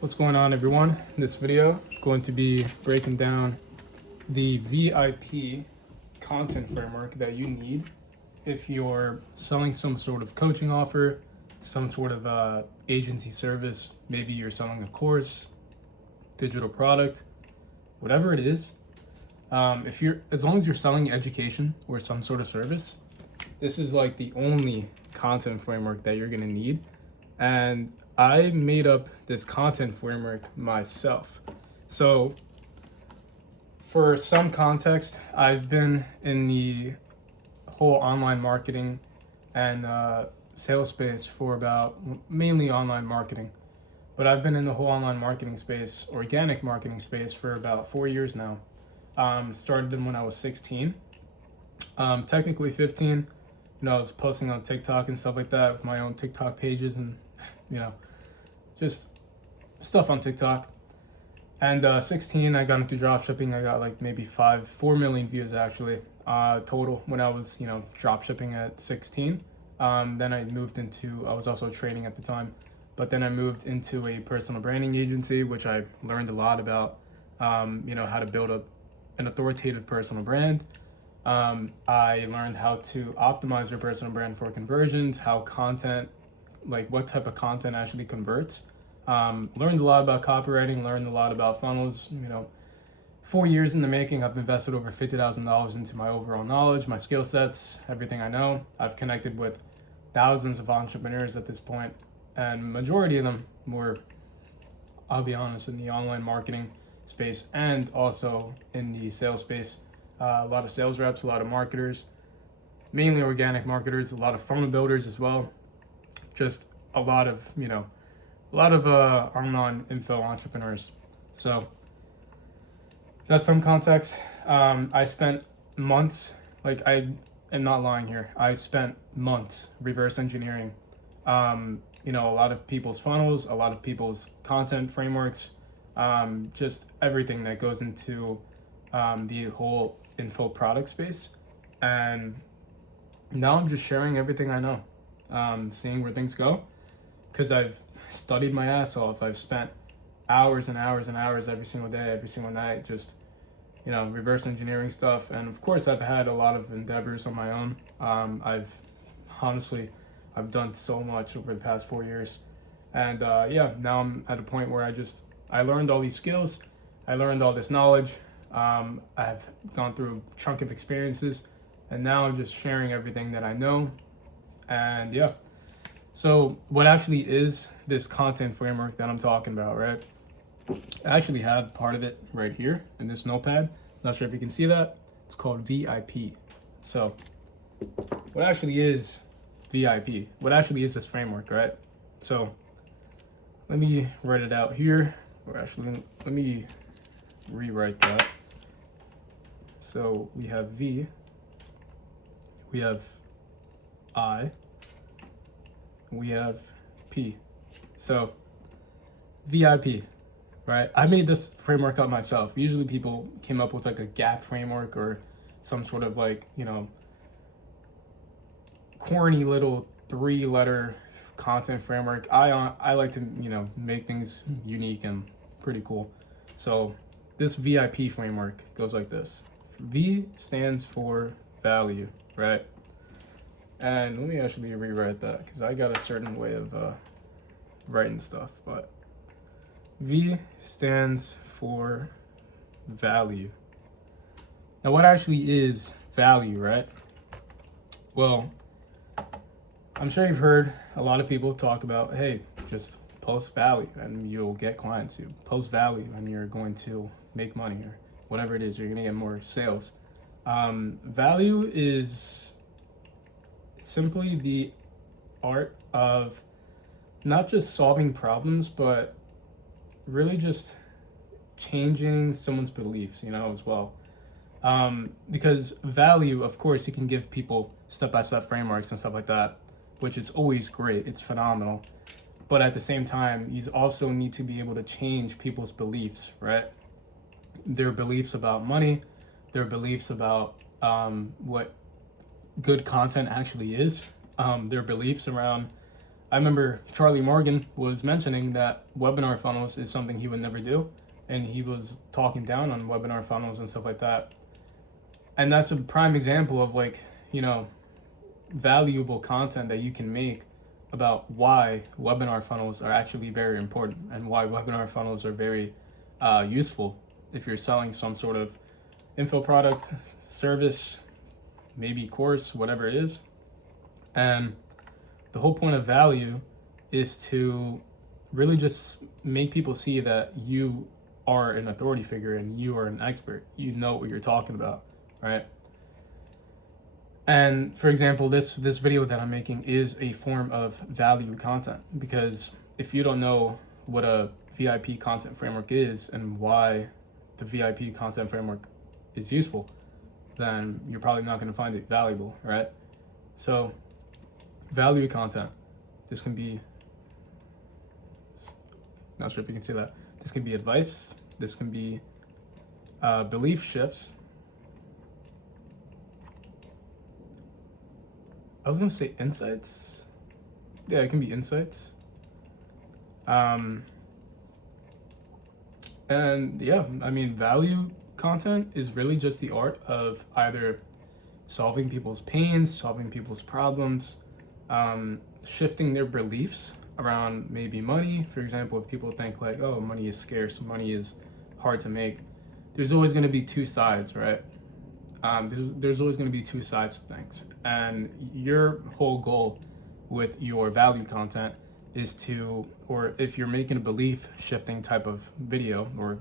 What's going on, everyone? In this video, I'm going to be breaking down the VIP content framework that you need if you're selling some sort of coaching offer, some sort of agency service. Maybe you're selling a course, digital product, whatever it is. As long as you're selling education or some sort of service, this is like the only content framework that you're gonna need. And I made up this content framework myself. So for some context, I've been in the whole online marketing and sales space for about, mainly online marketing, but I've been in the whole online marketing space, organic marketing space, for about 4 years now. Started when I was 16, technically 15. I was posting on TikTok and stuff like that with my own TikTok pages and, just stuff on TikTok. And 16, I got into drop shipping. I got like maybe 4 million views actually, total when I was, drop shipping at 16. Then I was also trading at the time, but then I moved into a personal branding agency, which I learned a lot about, how to build an authoritative personal brand. I learned how to optimize your personal brand for conversions, how content, like what type of content actually converts. Learned a lot about copywriting, learned a lot about funnels. 4 years in the making, I've invested over $50,000 into my overall knowledge, my skill sets, everything I know. I've connected with thousands of entrepreneurs at this point, and majority of them were, I'll be honest, in the online marketing space and also in the sales space. A lot of sales reps, a lot of marketers, mainly organic marketers, a lot of funnel builders as well. Just a lot of online info entrepreneurs. So that's some context. I spent months, like I am not lying here, I spent months reverse engineering, a lot of people's funnels, a lot of people's content frameworks, just everything that goes into the whole info product space. And now I'm just sharing everything I know, seeing where things go, because I've studied my ass off. I've spent hours and hours and hours every single day, every single night, just reverse engineering stuff. And of course, I've had a lot of endeavors on my own. I've done so much over the past 4 years, and now I'm at a point where I learned all these skills, I learned all this knowledge. I've gone through a chunk of experiences, and now I'm just sharing everything that I know. And so what actually is this content framework that I'm talking about, right? I actually have part of it right here in this notepad. Not sure if you can see that. It's called V.I.P. So what actually is V.I.P? What actually is this framework, right? So let me write it out here, or actually let me rewrite that. So we have V, we have I, we have P. So VIP, right? I made this framework up myself. Usually people came up with like a gap framework or some sort of corny little 3-letter content framework. I like to, make things unique and pretty cool. So this VIP framework goes like this. V stands for value, right? And let me actually rewrite that because I got a certain way of writing stuff. But V stands for value. Now, what actually is value, right? Well, I'm sure you've heard a lot of people talk about, hey, just post value and you'll get clients. You post value and you're going to make money, or whatever it is, you're going to get more sales. Value is simply the art of not just solving problems, but really just changing someone's beliefs, as well. Because value, of course, you can give people step-by-step frameworks and stuff like that, which is always great. It's phenomenal. But at the same time, you also need to be able to change people's beliefs, right? Their beliefs about money, their beliefs about what good content actually is, their beliefs around I remember Charlie Morgan was mentioning that webinar funnels is something he would never do, and he was talking down on webinar funnels and stuff like that. And that's a prime example of, like, you know, valuable content that you can make about why webinar funnels are actually very important and why webinar funnels are very useful if you're selling some sort of info product, service, maybe course, whatever it is. And the whole point of value is to really just make people see that you are an authority figure and you are an expert. You know what you're talking about, right? And for example, this video that I'm making is a form of valued content, because if you don't know what a V.I.P content framework is and why the V.I.P content framework is useful, then you're probably not going to find it valuable, right? So valued content, this can be, not sure if you can see that, this can be advice, this can be belief shifts. I was gonna say insights. Yeah, it can be insights. And yeah, I mean, value content is really just the art of either solving people's pains, solving people's problems, shifting their beliefs around maybe money. For example, if people think like, oh, money is scarce, money is hard to make, there's always gonna be two sides, right? There's always going to be two sides to things, and your whole goal with your value content is to, or if you're making a belief shifting type of video or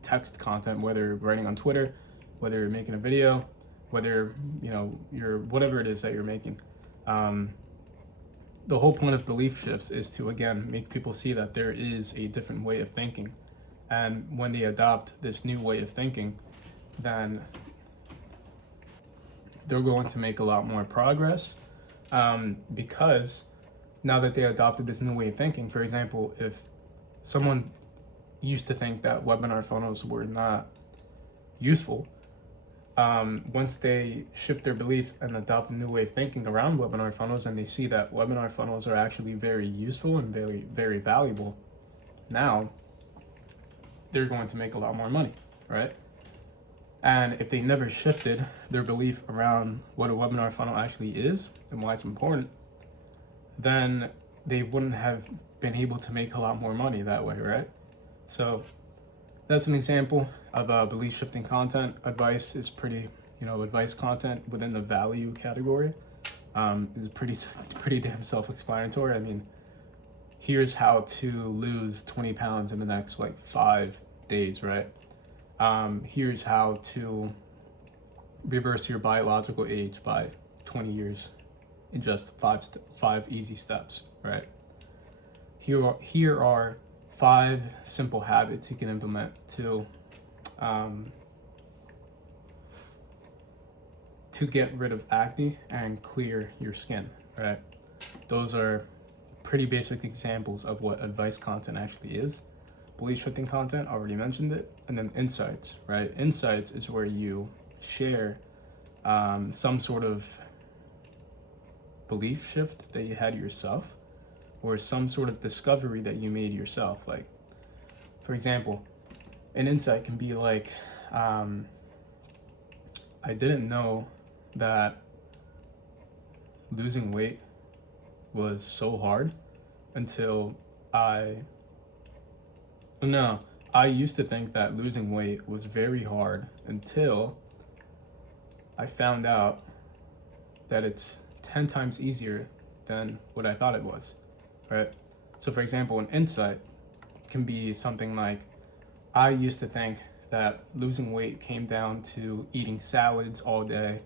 text content, whether you're writing on Twitter, whether you're making a video, whether you're whatever it is that you're making, the whole point of belief shifts is to, again, make people see that there is a different way of thinking, and when they adopt this new way of thinking, then they're going to make a lot more progress, because now that they adopted this new way of thinking. For example, if someone used to think that webinar funnels were not useful, once they shift their belief and adopt a new way of thinking around webinar funnels, and they see that webinar funnels are actually very useful and very, very valuable, now they're going to make a lot more money, right? And if they never shifted their belief around what a webinar funnel actually is and why it's important, then they wouldn't have been able to make a lot more money that way, right? So that's an example of belief shifting content. Advice is advice content within the value category is pretty damn self-explanatory. I mean, here's how to lose 20 pounds in the next 5 days, right? Here's how to reverse your biological age by 20 years in just five easy steps, right? Here are 5 simple habits you can implement to get rid of acne and clear your skin, right? Those are pretty basic examples of what advice content actually is. Belief shifting content, already mentioned it. And then insights, right? Insights is where you share some sort of belief shift that you had yourself, or some sort of discovery that you made yourself. Like, for example, an insight can be like, I didn't know that losing weight was so hard until I used to think that losing weight was very hard until I found out that it's 10 times easier than what I thought it was, right? So for example, an insight can be something like, I used to think that losing weight came down to eating salads all day,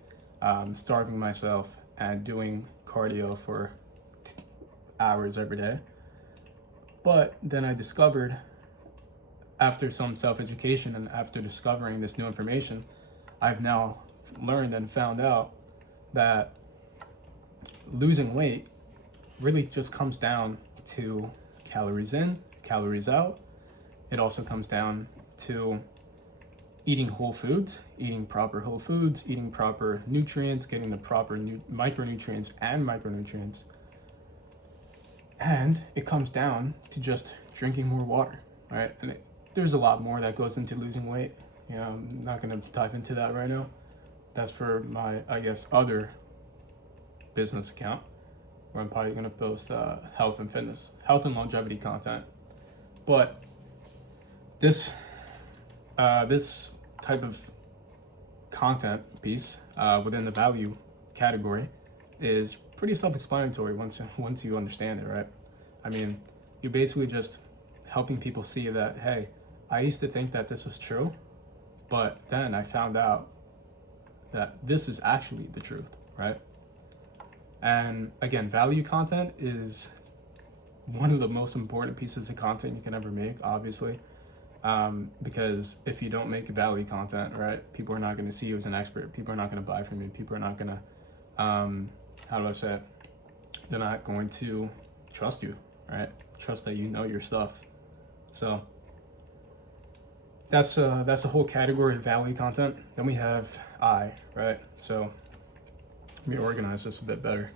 starving myself, and doing cardio for hours every day. But then I discovered, after some self-education and after discovering this new information, I've now learned and found out that losing weight really just comes down to calories in, calories out. It also comes down to eating whole foods, eating proper whole foods, eating proper nutrients, getting the proper micronutrients and micronutrients. And it comes down to just drinking more water, right? And there's a lot more that goes into losing weight. You know, I'm not gonna dive into that right now. That's for my, I guess, other business account where I'm probably gonna post health and fitness, health and longevity content. But this this type of content piece within the value category is pretty self-explanatory once you understand it, right? I mean, you're basically just helping people see that, hey, I used to think that this was true, but then I found out that this is actually the truth, right? And again, value content is one of the most important pieces of content you can ever make, obviously. Because if you don't make value content, right, people are not going to see you as an expert. People are not going to buy from you. People are not going to, how do I say it? They're not going to trust you, right? Trust that you know your stuff. So that's a whole category of value content. Then we have I, right? So let me organize this a bit better.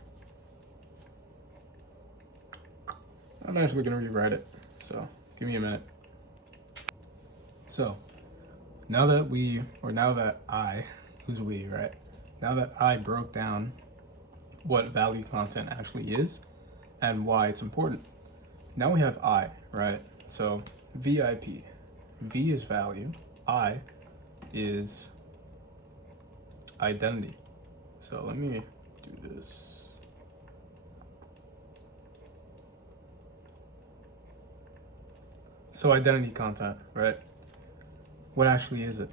I'm actually going to rewrite it. So give me a minute. So now that I, who's we, right? Now that I broke down what value content actually is and why it's important, now we have I, right? So VIP. V is value. I is identity. So let me do this. So identity content, right? What actually is it?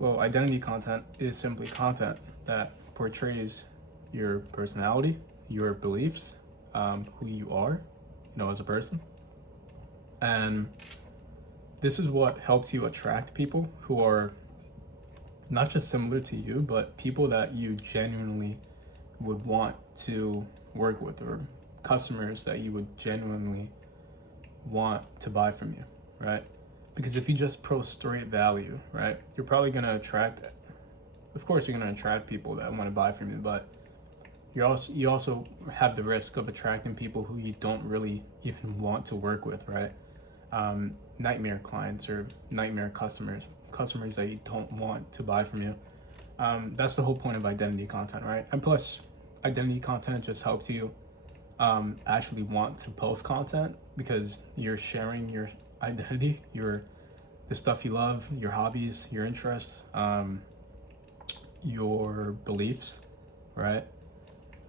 Well, identity content is simply content that portrays your personality, your beliefs, who you are, as a person. And this is what helps you attract people who are not just similar to you, but people that you genuinely would want to work with, or customers that you would genuinely want to buy from you, right? Because if you just post straight value, right, you're probably going to attract, of course, you're going to attract people that want to buy from you, but you also have the risk of attracting people who you don't really even want to work with, right? Nightmare clients or nightmare customers that you don't want to buy from you. That's the whole point of identity content, right? And plus, identity content just helps you actually want to post content because you're sharing your identity, the stuff you love, your hobbies, your interests, your beliefs, right?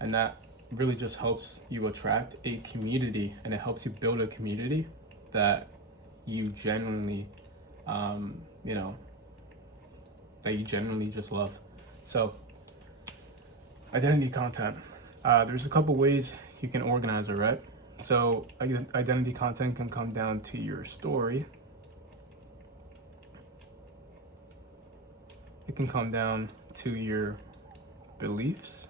And that really just helps you attract a community, and it helps you build a community that you genuinely, just love. So identity content, there's a couple ways you can organize it, right? So identity content can come down to your story. It can come down to your beliefs.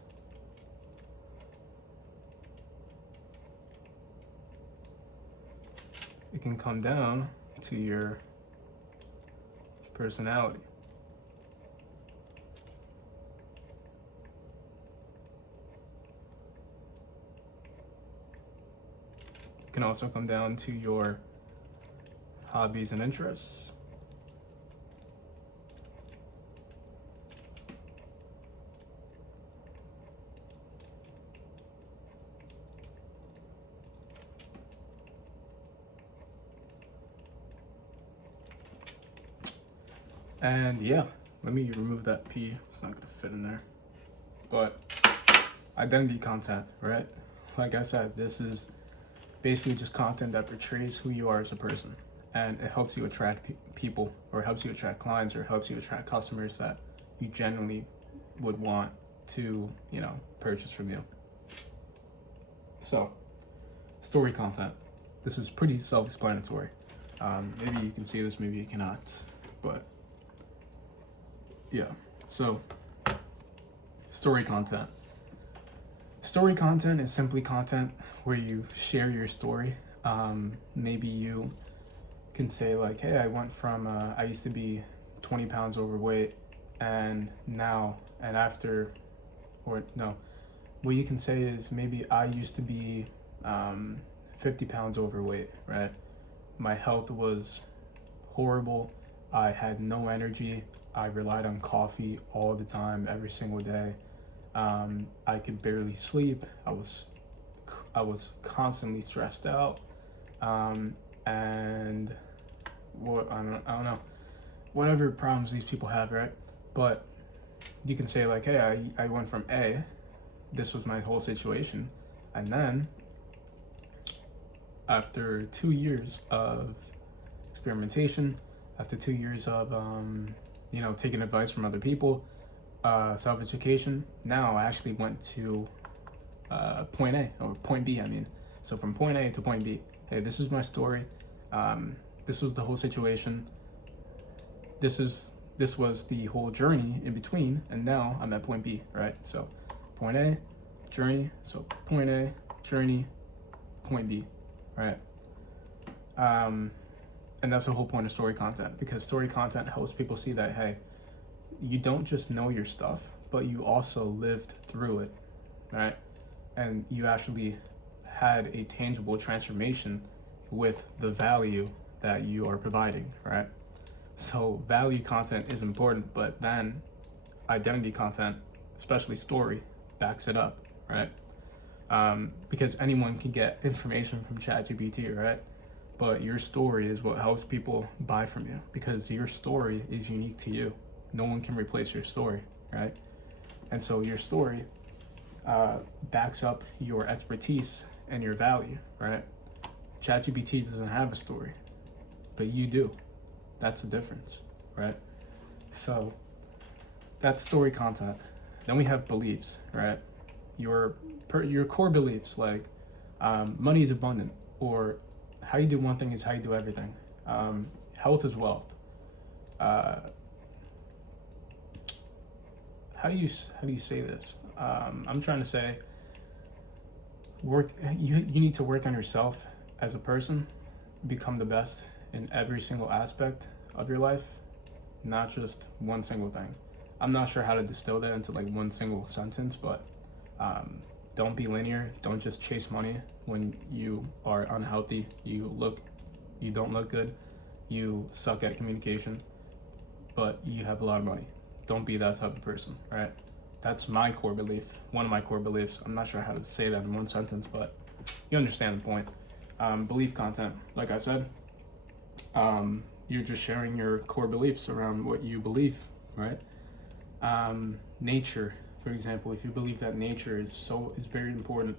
It can come down to your personality. It can also come down to your hobbies and interests. And yeah, let me remove that P. It's not gonna fit in there. But identity content, right? Like I said, this is basically just content that portrays who you are as a person. And it helps you attract people, or helps you attract clients, or helps you attract customers that you genuinely would want to, purchase from you. So, story content. This is pretty self-explanatory. Maybe you can see this, maybe you cannot, but yeah. So, story content. Story content is simply content where you share your story. Maybe you can say like, hey, I went from, I used to be 20 pounds overweight, and after, or no, what you can say is maybe I used to be 50 pounds overweight, right? My health was horrible. I had no energy. I relied on coffee all the time, every single day. I could barely sleep. I was constantly stressed out. And what I don't know, whatever problems these people have, right? But you can say like, hey, I went from A, this was my whole situation, and then after 2 years of experimentation, after 2 years of taking advice from other people, self-education, now I actually went to point A, or point B, I mean. So from point A to point B, hey, this is my story. This was the whole situation. This was the whole journey in between, and now I'm at point B, right? So point A, journey. So point A, journey, point B, right? And that's the whole point of story content, because story content helps people see that, hey, you don't just know your stuff, but you also lived through it, right? And you actually had a tangible transformation with the value that you are providing, right? So value content is important, but then identity content, especially story, backs it up, right? Because anyone can get information from ChatGPT, right? But your story is what helps people buy from you, because your story is unique to you. No one can replace your story, right? And so your story backs up your expertise and your value, right? ChatGPT doesn't have a story, but you do. That's the difference, right? So that's story content. Then we have beliefs, right? Your core beliefs, like money is abundant, or how you do one thing is how you do everything. Health is wealth. How do you say this? I'm trying to say, you need to work on yourself as a person, become the best in every single aspect of your life, not just one single thing. I'm not sure how to distill that into like one single sentence, but don't be linear. Don't just chase money when you are unhealthy. You don't look good. You suck at communication, but you have a lot of money. Don't be that type of person, right? That's my core belief. One of my core beliefs. I'm not sure how to say that in one sentence, but you understand the point. Belief content, like I said, you're just sharing your core beliefs around what you believe, right? Nature, for example, if you believe that nature is very important,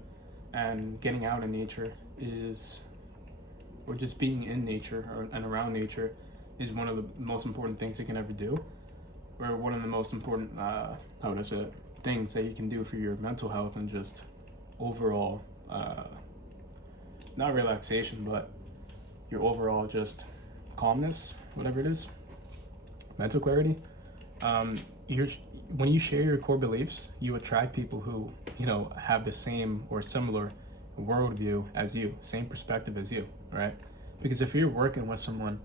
and getting out in nature or just being in nature and around nature is one of the most important things you can ever do, or one of the most important things that you can do for your mental health and just overall not relaxation, but your overall just calmness, whatever it is, mental clarity. When you share your core beliefs, you attract people who have the same or similar worldview as you, same perspective as you, right? Because if you're working with someone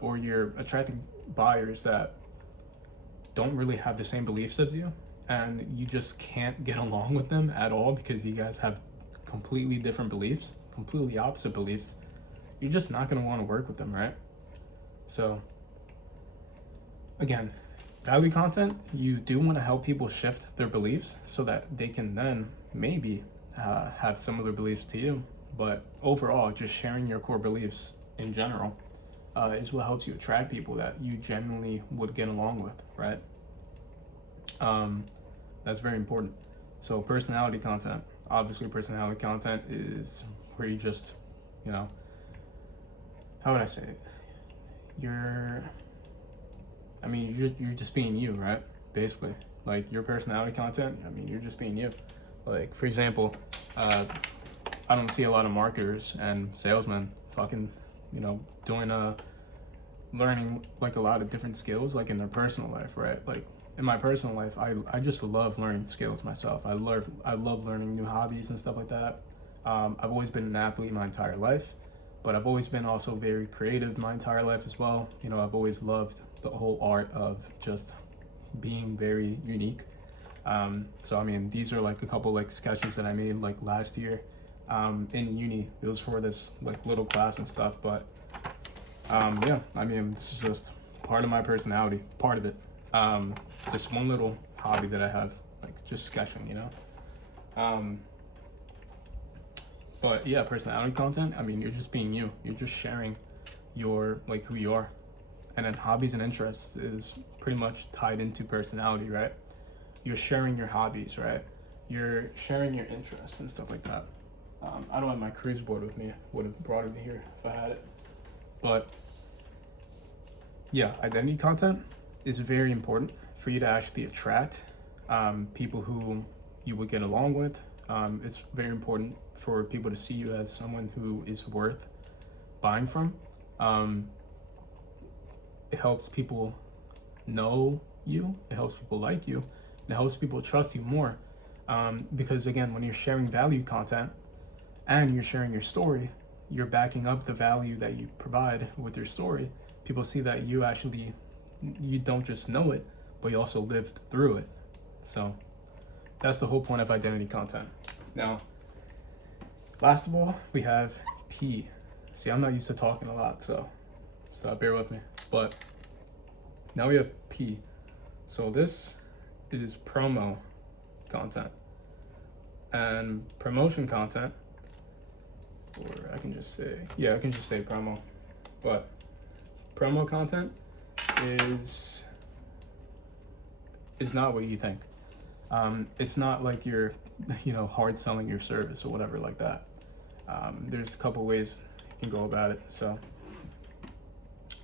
or you're attracting buyers that don't really have the same beliefs as you, and you just can't get along with them at all because you guys have completely different beliefs, completely opposite beliefs, you're just not going to want to work with them, right? So again, value content, you do want to help people shift their beliefs so that they can then maybe have similar beliefs to you. But overall, just sharing your core beliefs in general is what helps you attract people that you genuinely would get along with, right? That's very important. So personality content, obviously personality content is where you just, how would I say it? You're just being you, right? Basically, like your personality content, you're just being you. Like, for example, I don't see a lot of marketers and salesmen fucking, doing learning like a lot of different skills, like in their personal life, right? Like in my personal life, I just love learning skills myself. I love learning new hobbies and stuff like that. I've always been an athlete my entire life, but I've always been also very creative my entire life as well. I've always loved the whole art of just being very unique. So these are like a couple like sketches that I made like last year. in uni. It was for this like little class and stuff, but yeah, I mean, it's just part of my personality, part of it. Just one little hobby that I have, like just sketching, you know. But yeah, personality content, I mean, you're just being you. You're just sharing your, like, who you are. And then hobbies and interests is pretty much tied into personality, right? You're sharing your hobbies, right? You're sharing your interests and stuff like that. I don't have my cruise board with me. Would have brought it here if I had it. But yeah, identity content is very important for you to actually attract people who you would get along with. It's very important for people to see you as someone who is worth buying from. It helps people know you, it helps people like you, and it helps people trust you more. Because again, when you're sharing value content and you're sharing your story, you're backing up the value that you provide with your story. People see that you actually, you don't just know it, but you also lived through it. So that's the whole point of identity content. Now, last of all, we have P. See, I'm not used to talking a lot, so bear with me. But now we have P. So this is promo content. And promotion content, or I can just say promo. But promo content is not what you think. It's not like you're, hard selling your service or whatever like that. There's a couple ways you can go about it. So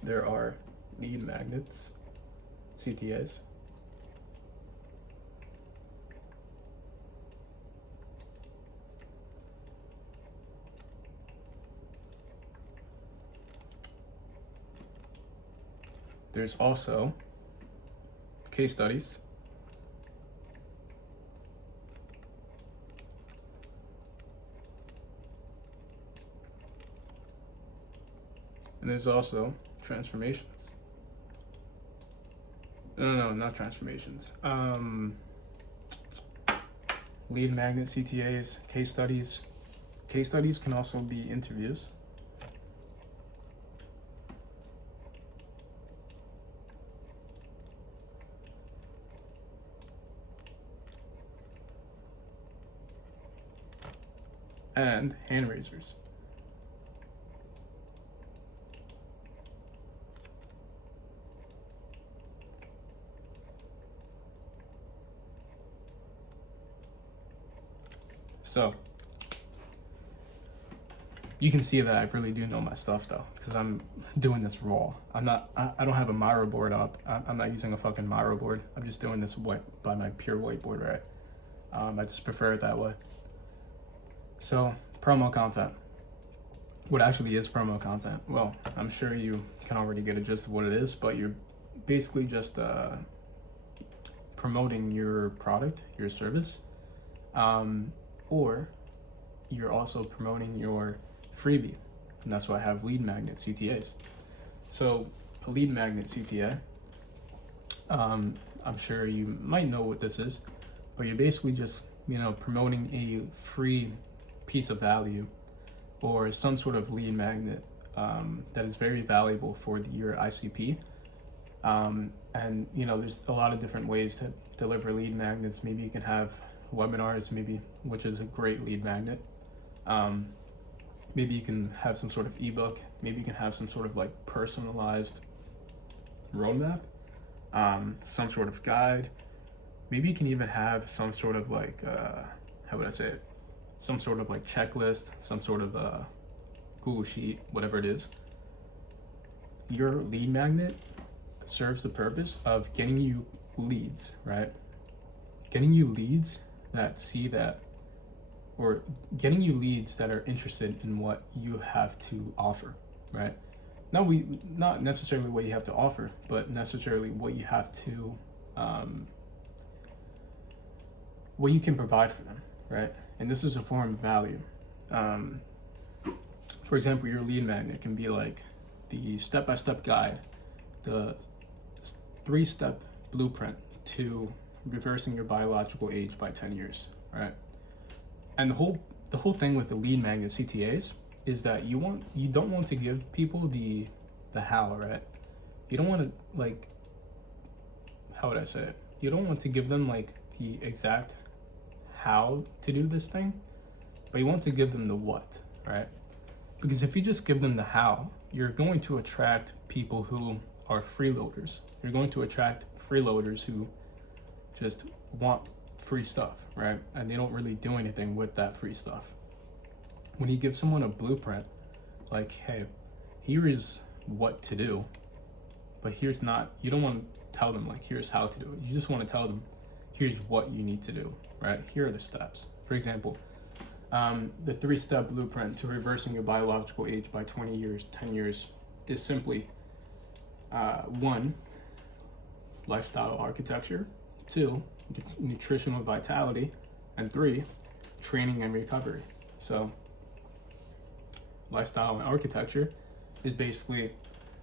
there are lead magnets, CTAs. There's also case studies. And there's also transformations. No, not transformations. Lead magnet, CTAs, case studies. Case studies can also be interviews. And hand raisers. So you can see that I really do know my stuff though, because I'm doing this raw. I don't have a Miro board up. I'm not using a fucking Miro board. I'm just doing this by my pure whiteboard, right? I just prefer it that way. So promo content. What actually is promo content? Well, I'm sure you can already get a gist of what it is, but you're basically just promoting your product, your service, or you're also promoting your freebie, and that's why I have lead magnet CTAs. So a lead magnet CTA, I'm sure you might know what this is, but you're basically just promoting a free piece of value or some sort of lead magnet that is very valuable for your ICP. And there's a lot of different ways to deliver lead magnets. Maybe you can have webinars, which is a great lead magnet. Maybe you can have some sort of ebook. Maybe you can have some sort of like personalized roadmap, some sort of guide. Maybe you can even have some sort of like, how would I say it? Some sort of like checklist, some sort of Google Sheet, whatever it is. Your lead magnet serves the purpose of getting you leads, right? Getting you leads that see that, or getting you leads that are interested in what you have to offer, right? Not necessarily what you have to offer, but necessarily what you have to, what you can provide for them, right? And this is a form of value. For example, your lead magnet can be like the step-by-step guide, the 3-step blueprint to reversing your biological age by 10 years, right? And the whole the whole thing with the lead magnet CTAs is that you don't want to give people the how, right? You don't want to, like, how would I say it? You don't want to give them like the exact how to do this thing, but you want to give them the what, right? Because if you just give them the how, you're going to attract people who are freeloaders. You're going to attract freeloaders who just want free stuff, right? And they don't really do anything with that free stuff. When you give someone a blueprint, like, hey, here is what to do, but here's not, you don't want to tell them like, here's how to do it. You just want to tell them, here's what you need to do, right? Here are the steps. For example, the 3-step blueprint to reversing your biological age by 20 years, 10 years is simply 1, lifestyle architecture, 2, nutritional vitality, and 3, training and recovery. So lifestyle and architecture is basically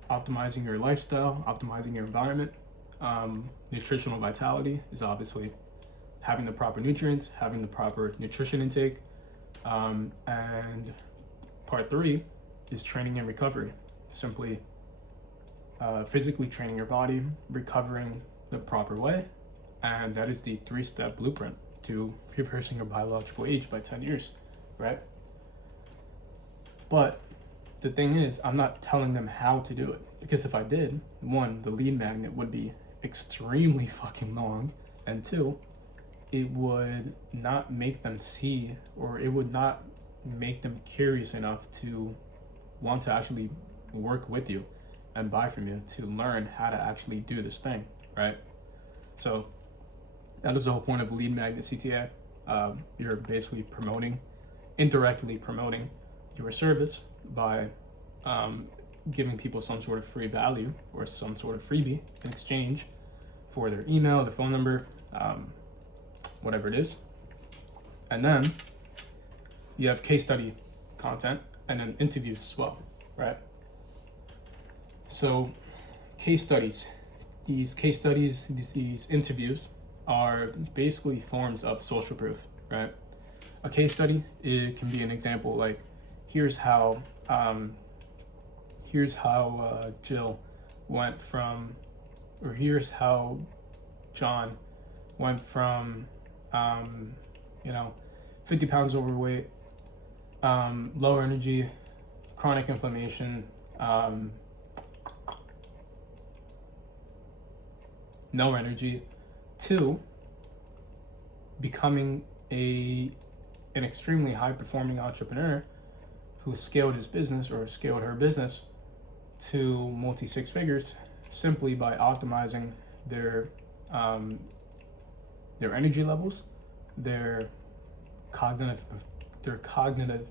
optimizing your lifestyle, optimizing your environment. Nutritional vitality is obviously having the proper nutrients, having the proper nutrition intake. And part 3 is training and recovery. Simply physically training your body, recovering the proper way. And that is the 3-step blueprint to reversing your biological age by 10 years, right? But the thing is, I'm not telling them how to do it, because if I did, 1, the lead magnet would be extremely fucking long, and 2, it would not make them see, or it would not make them curious enough to want to actually work with you and buy from you to learn how to actually do this thing, right? So that is the whole point of lead magnet CTA. You're basically indirectly promoting your service by giving people some sort of free value or some sort of freebie in exchange for their email, their phone number, whatever it is. And then you have case study content and then interviews as well, right? So case studies, these interviews are basically forms of social proof, right? A case study, it can be an example like, here's how Jill went from, or here's how John went from 50 pounds overweight, low energy, chronic inflammation, no energy, to becoming an extremely high performing entrepreneur who scaled his business or scaled her business to multi 6 figures simply by optimizing their energy levels, their cognitive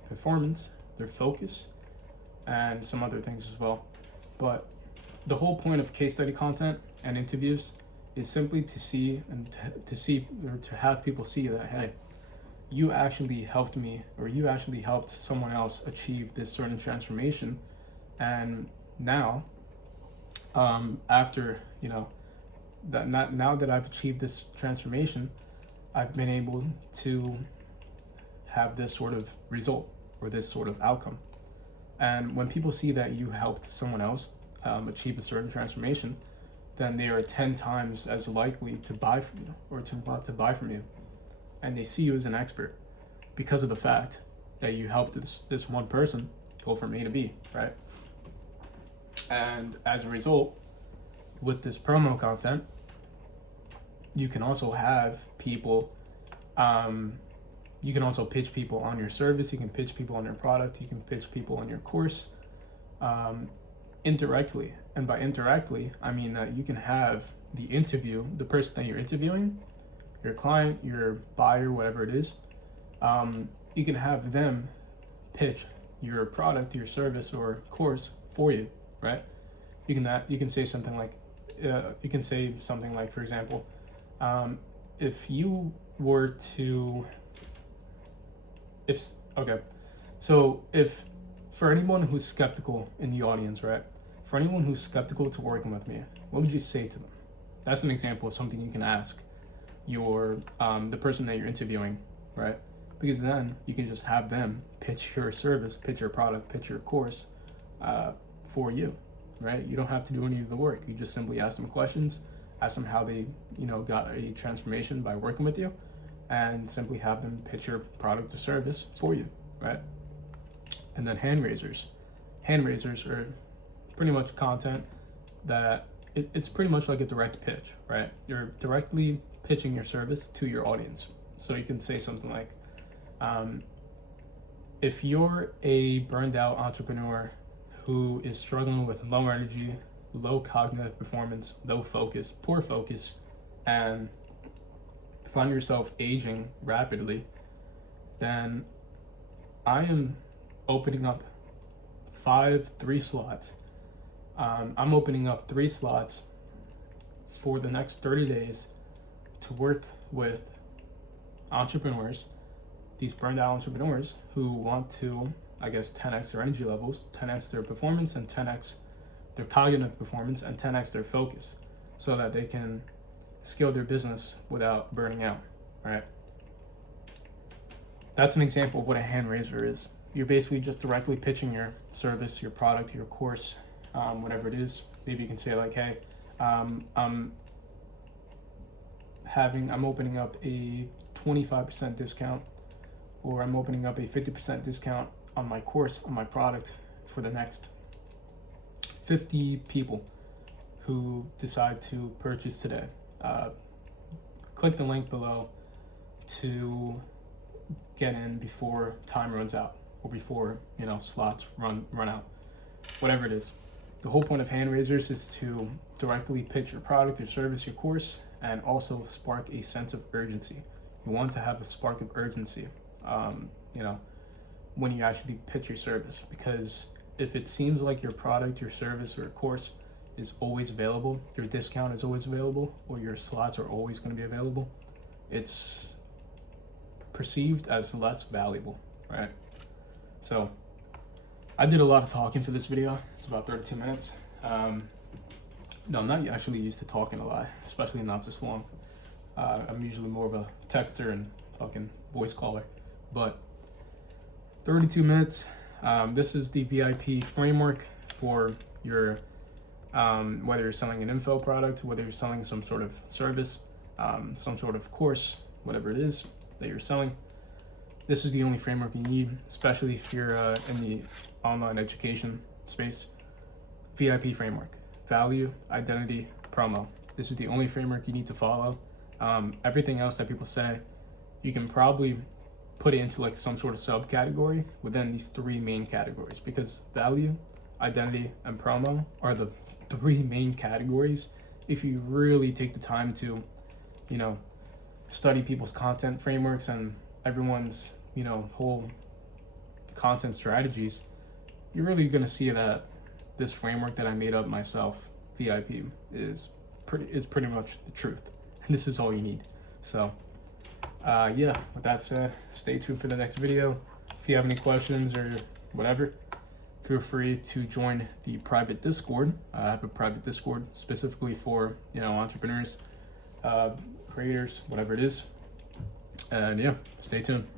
performance, their focus, and some other things as well. But the whole point of case study content and interviews is simply to see and to have people see that, hey, you actually helped me, or you actually helped someone else achieve this certain transformation, and now after now that I've achieved this transformation, I've been able to have this sort of result or this sort of outcome. And when people see that you helped someone else achieve a certain transformation, then they are 10 times as likely to buy from you or to want to buy from you. And they see you as an expert because of the fact that you helped this one person go from A to B, right? And as a result, with this promo content, you can also have people, you can also pitch people on your service, you can pitch people on your product, you can pitch people on your course, indirectly. And by indirectly, I mean that you can have the person that you're interviewing, your client, your buyer, whatever it is, you can have them pitch your product, your service, or course for you, right? You can say something like, for example, if you were to, if for anyone who's skeptical in the audience, right? For anyone who's skeptical to working with me, what would you say to them? That's an example of something you can ask the person that you're interviewing, right? because then you can just have them pitch your service, pitch your product, pitch your course for you, right? You don't have to do any of the work. You just simply ask them questions, ask them how they, got a transformation by working with you, and simply have them pitch your product or service for you, right? And then hand raisers. Hand raisers are pretty much content that it's pretty much like a direct pitch, right? You're directly pitching your service to your audience. So you can say something like, if you're a burned out entrepreneur who is struggling with low energy, low cognitive performance, low focus, poor focus, and find yourself aging rapidly, then I am opening up 3 slots. I'm opening up 3 slots for the next 30 days to work with entrepreneurs, these burned out entrepreneurs who want to, 10x their energy levels, 10x their performance, and 10x their cognitive performance, and 10x their focus, so that they can scale their business without burning out, right? That's an example of what a hand raiser is. You're basically just directly pitching your service, your product, your course, whatever it is. Maybe you can say like, hey, I'm opening up a 25% discount, or I'm opening up a 50% discount on my course, on my product, for the next 50 people who decide to purchase today. Click the link below to get in before time runs out, or before slots run out, whatever it is. The whole point of hand raisers is to directly pitch your product, your service, your course, and also spark a sense of urgency. You want to have a spark of urgency, when you actually pitch your service, because if it seems like your product, your service, or course is always available, your discount is always available, or your slots are always going to be available, it's perceived as less valuable, right? So I did a lot of talking for this video. It's about 32 minutes. No, I'm not actually used to talking a lot, especially not this long. I'm usually more of a texter and fucking voice caller, but 32 minutes. This is the V.I.P framework for your, whether you're selling an info product, whether you're selling some sort of service, some sort of course, whatever it is that you're selling. This is the only framework you need, especially if you're in the online education space. V.I.P framework: value, identity, promo. This is the only framework you need to follow. Everything else that people say, you can probably put it into like some sort of subcategory within these 3 main categories, because value, identity, and promo are the 3 main categories. If you really take the time to, study people's content frameworks and everyone's, whole content strategies, you're really gonna see that this framework that I made up myself, V.I.P, is pretty much the truth. And this is all you need. So yeah, with that said, stay tuned for the next video. If you have any questions or whatever, feel free to join the private Discord. I have a private Discord specifically for entrepreneurs, creators, whatever it is. And yeah, stay tuned.